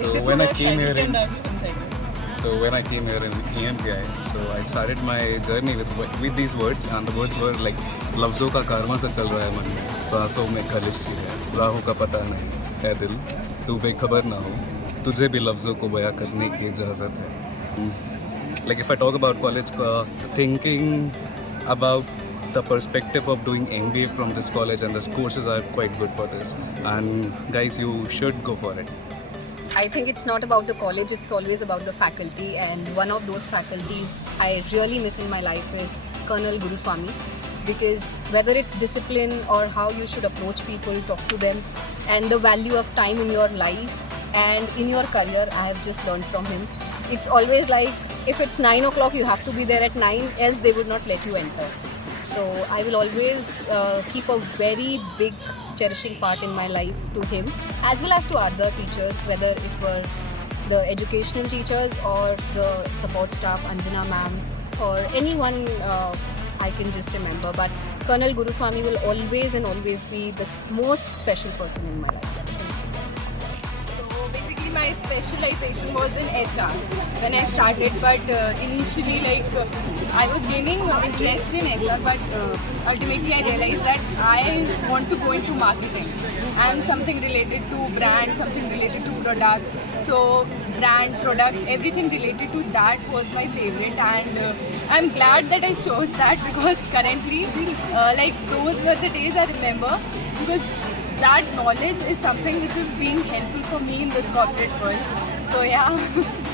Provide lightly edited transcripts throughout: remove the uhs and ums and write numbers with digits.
So when I came here in EMPI, so I started my journey with these words, and the words were like लफ्ज़ों का कारवां सा चल रहा है मन में, सांसों में खलिश सी है, राहों का पता नहीं है दिल, तू बेखबर ना हो, तुझे भी लफ्ज़ों को बयां करने की इजाज़त है. Like if I talk about college, thinking about the perspective of doing MBA from this college, and the courses are quite good for this, and guys, you should go for it. I think it's not about the college, it's always about the faculty, and one of those faculties I really miss in my life is Colonel Guruswamy, because whether it's discipline or how you should approach people, talk to them, and the value of time in your life and in your career, I have just learned from him. It's always like if it's 9 o'clock, you have to be there at 9, else they would not let you enter. So I will always keep a very big cherishing part in my life to him, as well as to other teachers, whether it was the educational teachers or the support staff, Anjana ma'am, or anyone I can just remember. But Colonel Guruswamy will always and always be the most special person in my life. So basically my specialization was in HR when I started, but initially I was gaining interest in HR, but ultimately I realized that I want to go into marketing and something related to brand, something related to product. So brand, product, everything related to that was my favorite, and I'm glad that I chose that, because currently those were the days I remember, because that knowledge is something which is being helpful for me in this corporate world. So yeah,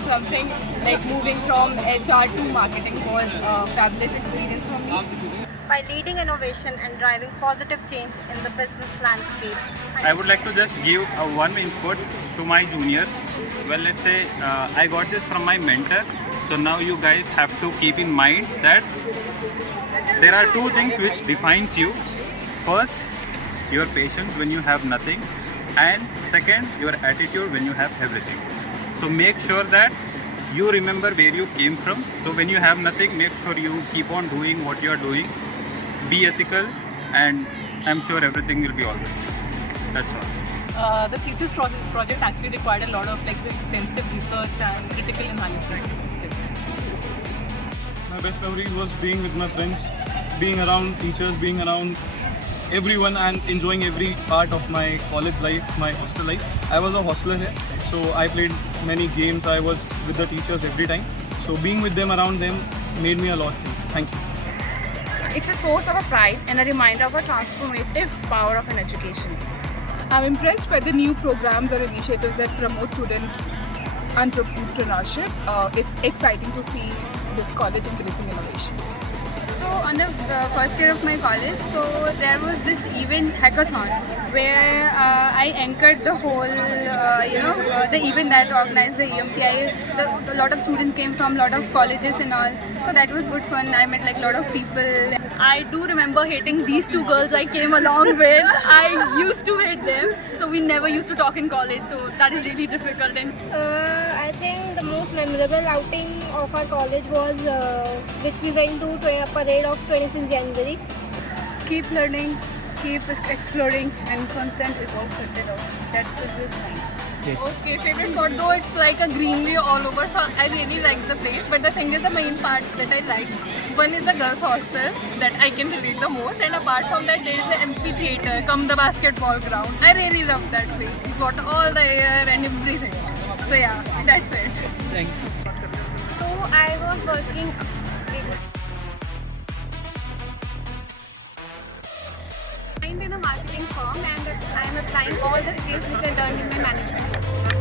something like moving from HR to marketing was a fabulous experience for me. By leading innovation and driving positive change in the business landscape. I would like to just give one input to my juniors. Well, let's say I got this from my mentor. So now you guys have to keep in mind that there are two things which defines you. First, your patience when you have nothing, and second, your attitude when you have everything. So make sure that you remember where you came from. So when you have nothing, make sure you keep on doing what you are doing. Be ethical, and I'm sure everything will be alright. That's all. The thesis project actually required a lot of extensive research and critical analysis. My best memories was being with my friends, being around teachers, being around everyone, and enjoying every part of my college life, my hostel life. I was a hostler here, so I played many games. I was with the teachers every time. So being with them, around them, made me a lot of things. Thank you. It's a source of a pride and a reminder of a transformative power of an education. I'm impressed by the new programs or initiatives that promote student entrepreneurship. It's exciting to see this college embracing innovation. So on the first year of my college, so there was this event hackathon where I anchored the whole, the event that organized the EMPI. A lot of students came from a lot of colleges and all. So that was good fun. I met a lot of people. I do remember hating these two girls I came along with. I used to hate them. So we never used to talk in college. So that is really difficult. And I think the most memorable outing of our college was which we went to a parade of 26 January. Keep learning, keep exploring, and constant effort. That's the good thing. Okay, favorite spot, though it's like a greenery all over, so I really like the place. But the thing is, the main part that I like, one is the girls' hostel that I can relate the most, and apart from that, there is the amphitheater, come the basketball ground. I really love that place. You got all the air and everything. So yeah, that's it. Thank you. So I was working in a marketing firm, and I am applying all the skills which I learned in my management.